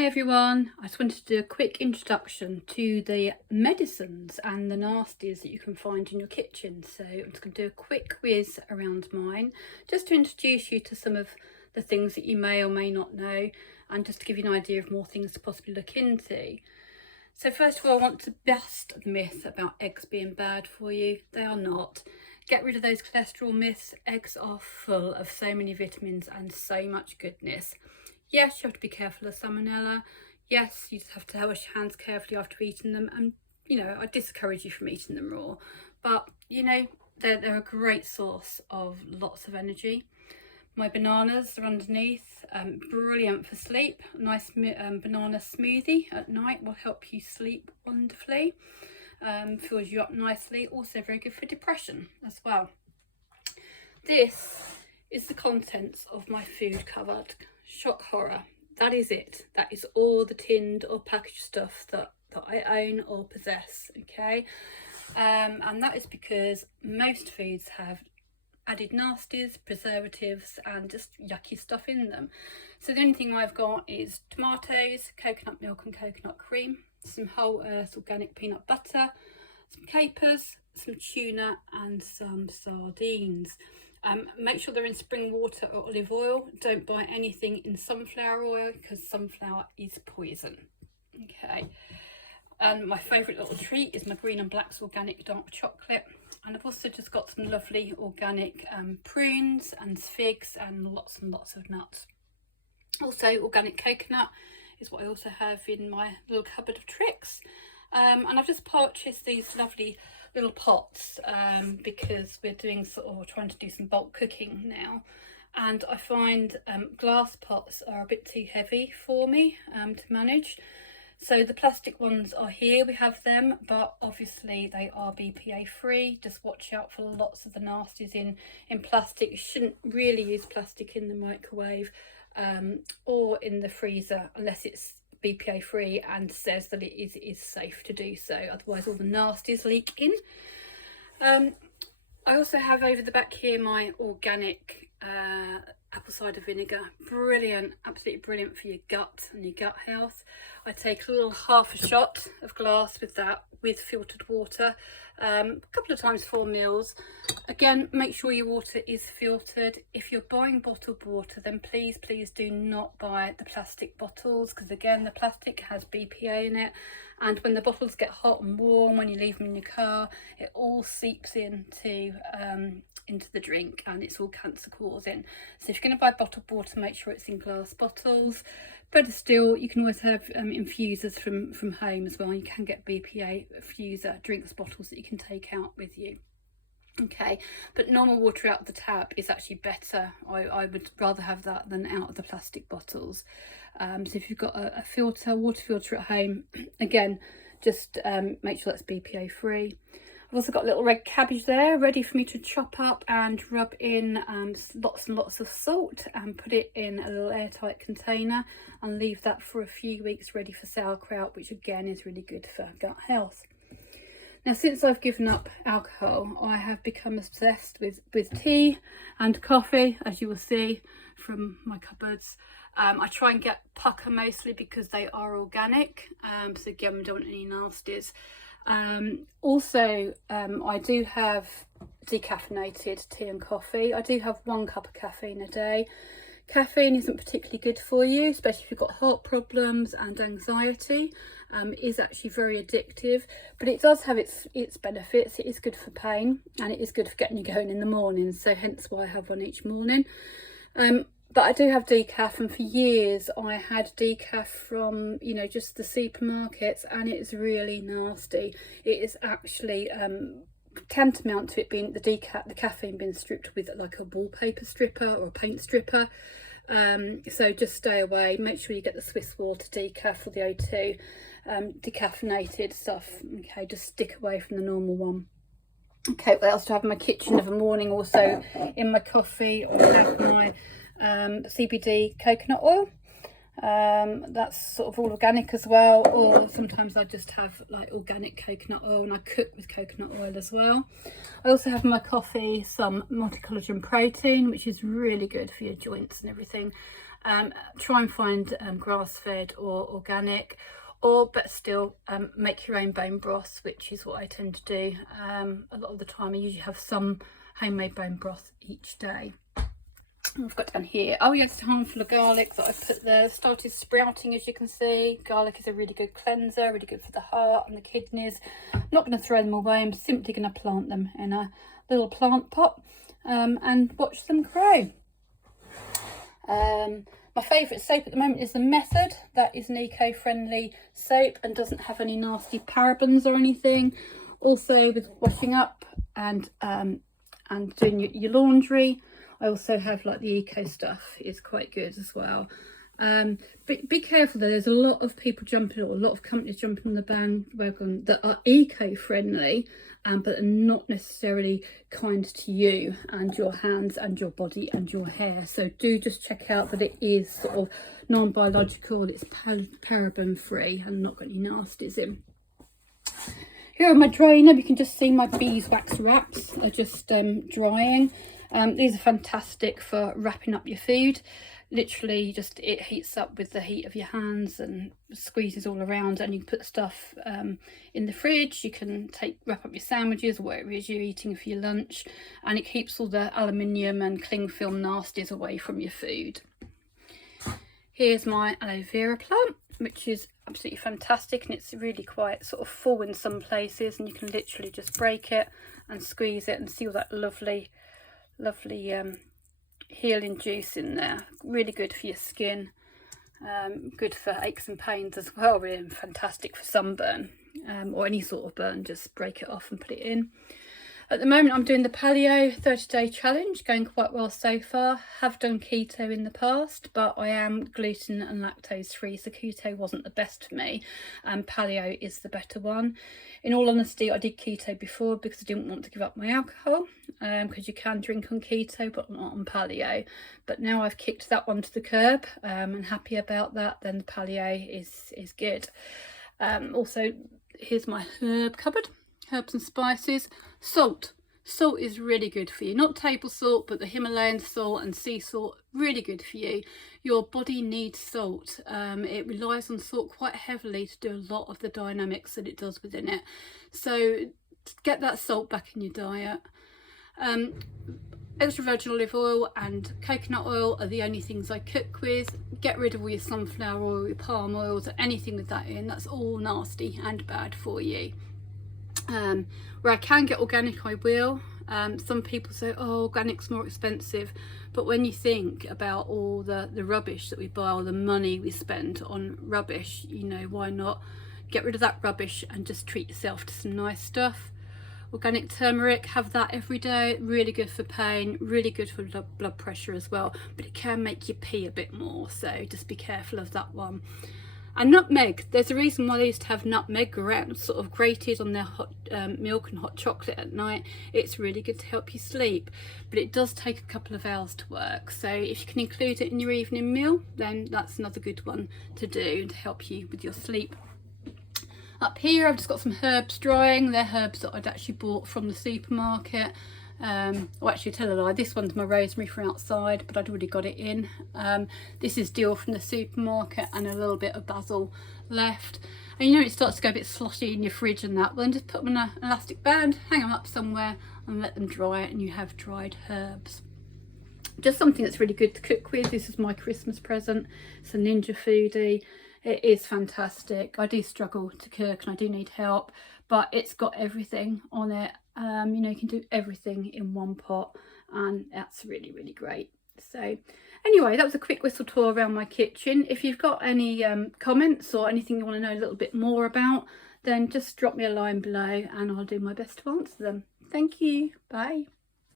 Hi everyone, I just wanted to do a quick introduction to the medicines and the nasties that you can find in your kitchen. So I'm just going to do a quick whiz around mine just to introduce you to some of the things that you may or may not know, and just to give you an idea of more things to possibly look into. So first of all, I want to bust the myth about eggs being bad for you. They are not. Get rid of those cholesterol myths. Eggs are full of so many vitamins and so much goodness. Yes, you have to be careful of salmonella. Yes, you just have to wash your hands carefully after eating them. And, I discourage you from eating them raw. But, they're a great source of lots of energy. My bananas are underneath. Brilliant for sleep. A nice banana smoothie at night will help you sleep wonderfully. Fills you up nicely. Also very good for depression as well. This is the contents of my food cupboard. Shock horror. That is it. That is all the tinned or packaged stuff that I own or possess. Okay, and that is because most foods have added nasties, preservatives and just yucky stuff in them. So the only thing I've got is tomatoes, coconut milk and coconut cream, some whole earth organic peanut butter, some capers, some tuna and some sardines. Make sure they're in spring water or olive oil. Don't buy anything in sunflower oil because sunflower is poison. Okay, and my favourite little treat is my green and black's organic dark chocolate. And I've also just got some lovely organic prunes and figs and lots of nuts. Also organic coconut is what I also have in my little cupboard of tricks. And I've just purchased these lovely little pots because we're doing trying to do some bulk cooking now, and I find glass pots are a bit too heavy for me to manage. So the plastic ones are here, we have them, but obviously they are BPA free. Just watch out for lots of the nasties in plastic. You shouldn't really use plastic in the microwave or in the freezer unless it's BPA free and says that it is safe to do so, otherwise all the nasties leak in. I also have over the back here my organic apple cider vinegar. Brilliant, absolutely brilliant for your gut and your gut health. I take a little half a shot of glass with that, with filtered water, a couple of times 4 meals. Again, make sure your water is filtered. If you're buying bottled water, then please do not buy the plastic bottles, because again, the plastic has BPA in it, and when the bottles get hot and warm, when you leave them in your car, it all seeps into the drink and it's all cancer causing. So if you're going to buy bottled water, make sure it's in glass bottles. Better still, you can always have infusers from home as well. You can get BPA infuser drinks bottles that you can take out with you. Okay, but normal water out of the tap is actually better. I would rather have that than out of the plastic bottles. So if you've got a water filter at home, again, just make sure that's BPA free. I've also got a little red cabbage there ready for me to chop up and rub in lots and lots of salt and put it in a little airtight container and leave that for a few weeks ready for sauerkraut, which again is really good for gut health. Now, since I've given up alcohol, I have become obsessed with tea and coffee, as you will see from my cupboards. I try and get pucker mostly because they are organic, so again, we don't want any nasties. Also, I do have decaffeinated tea and coffee. I do have 1 cup of caffeine a day. Caffeine isn't particularly good for you, especially if you've got heart problems and anxiety. It is actually very addictive, but it does have its benefits. It is good for pain and it is good for getting you going in the morning, so hence why I have one each morning. But I do have decaf, and for years I had decaf from just the supermarkets, and it's really nasty. It is actually tantamount to it being the caffeine being stripped with like a wallpaper stripper or a paint stripper. So just stay away. Make sure you get the Swiss water decaf or the O2 decaffeinated stuff. Okay, just stick away from the normal one. Okay, what else do I have in my kitchen of a morning? Also in my coffee, I have my CBD coconut oil. That's sort of all organic as well, or sometimes I just have like organic coconut oil and I cook with coconut oil as well. I also have in my coffee some multi-collagen protein, which is really good for your joints and everything. Try and find grass-fed or organic, or but still make your own bone broth, which is what I tend to do. A lot of the time I usually have some homemade bone broth each day. I've got down here, oh yes, a handful of garlic that I put there. Started sprouting, as you can see. Garlic is a really good cleanser, really good for the heart and the kidneys. I'm not going to throw them away, I'm simply going to plant them in a little plant pot and watch them grow. My favourite soap at the moment is the Method. That is an eco-friendly soap and doesn't have any nasty parabens or anything. Also, with washing up and doing your laundry, I also have like the eco stuff is quite good as well. But be careful though, there's a lot of people jumping, or a lot of companies jumping on the bandwagon that are eco-friendly, but are not necessarily kind to you and your hands and your body and your hair. So do just check out that it is sort of non-biological, it's paraben free and not got any nasties in. Here are my drying. You can just see my beeswax wraps are just drying. These are fantastic for wrapping up your food. Literally just it heats up with the heat of your hands and squeezes all around, and you can put stuff in the fridge. You can wrap up your sandwiches or whatever it is you're eating for your lunch, and it keeps all the aluminium and cling film nasties away from your food. Here's my aloe vera plant, which is absolutely fantastic, and it's really quite sort of full in some places, and you can literally just break it and squeeze it and see all that lovely healing juice in there. Really good for your skin, good for aches and pains as well, really fantastic for sunburn or any sort of burn. Just break it off and put it in. At the moment I'm doing the paleo 30-day challenge, going quite well so far. Have done keto in the past, but I am gluten and lactose free, so keto wasn't the best for me, and paleo is the better one. In all honesty, I did keto before because I didn't want to give up my alcohol, because you can drink on keto but not on paleo. But now I've kicked that one to the curb and happy about that, then the paleo is good. Also, here's my herb cupboard. Herbs and spices. Salt is really good for you, not table salt but the Himalayan salt and sea salt, really good for you. Your body needs salt. It relies on salt quite heavily to do a lot of the dynamics that it does within it, so get that salt back in your diet. Extra virgin olive oil and coconut oil are the only things I cook with. Get rid of all your sunflower oil, your palm oils, anything with that in, that's all nasty and bad for you. Where I can get organic, I will. Some people say, oh, organic's more expensive, but when you think about all the rubbish that we buy, all the money we spend on rubbish, you know, why not get rid of that rubbish and just treat yourself to some nice stuff. Organic turmeric, have that every day, really good for pain, really good for blood pressure as well, but it can make you pee a bit more, so just be careful of that one. And nutmeg, there's a reason why they used to have nutmeg sort of grated on their hot milk and hot chocolate at night. It's really good to help you sleep, but it does take a couple of hours to work, so if you can include it in your evening meal, then that's another good one to do to help you with your sleep. Up here I've just got some herbs drying. They're herbs that I'd actually bought from the supermarket. Or actually, tell a lie, this one's my rosemary from outside, but I'd already got it in. This is dill from the supermarket and a little bit of basil left. And you know it starts to go a bit sloshy in your fridge and that, well then just put them on an elastic band, hang them up somewhere and let them dry, and you have dried herbs. Just something that's really good to cook with. This is my Christmas present. It's a Ninja Foodie. It is fantastic. I do struggle to cook and I do need help, but it's got everything on it. You know, you can do everything in one pot, and that's really, really great. So anyway, that was a quick whistle tour around my kitchen. If you've got any comments or anything you want to know a little bit more about, then just drop me a line below and I'll do my best to answer them. Thank you. Bye.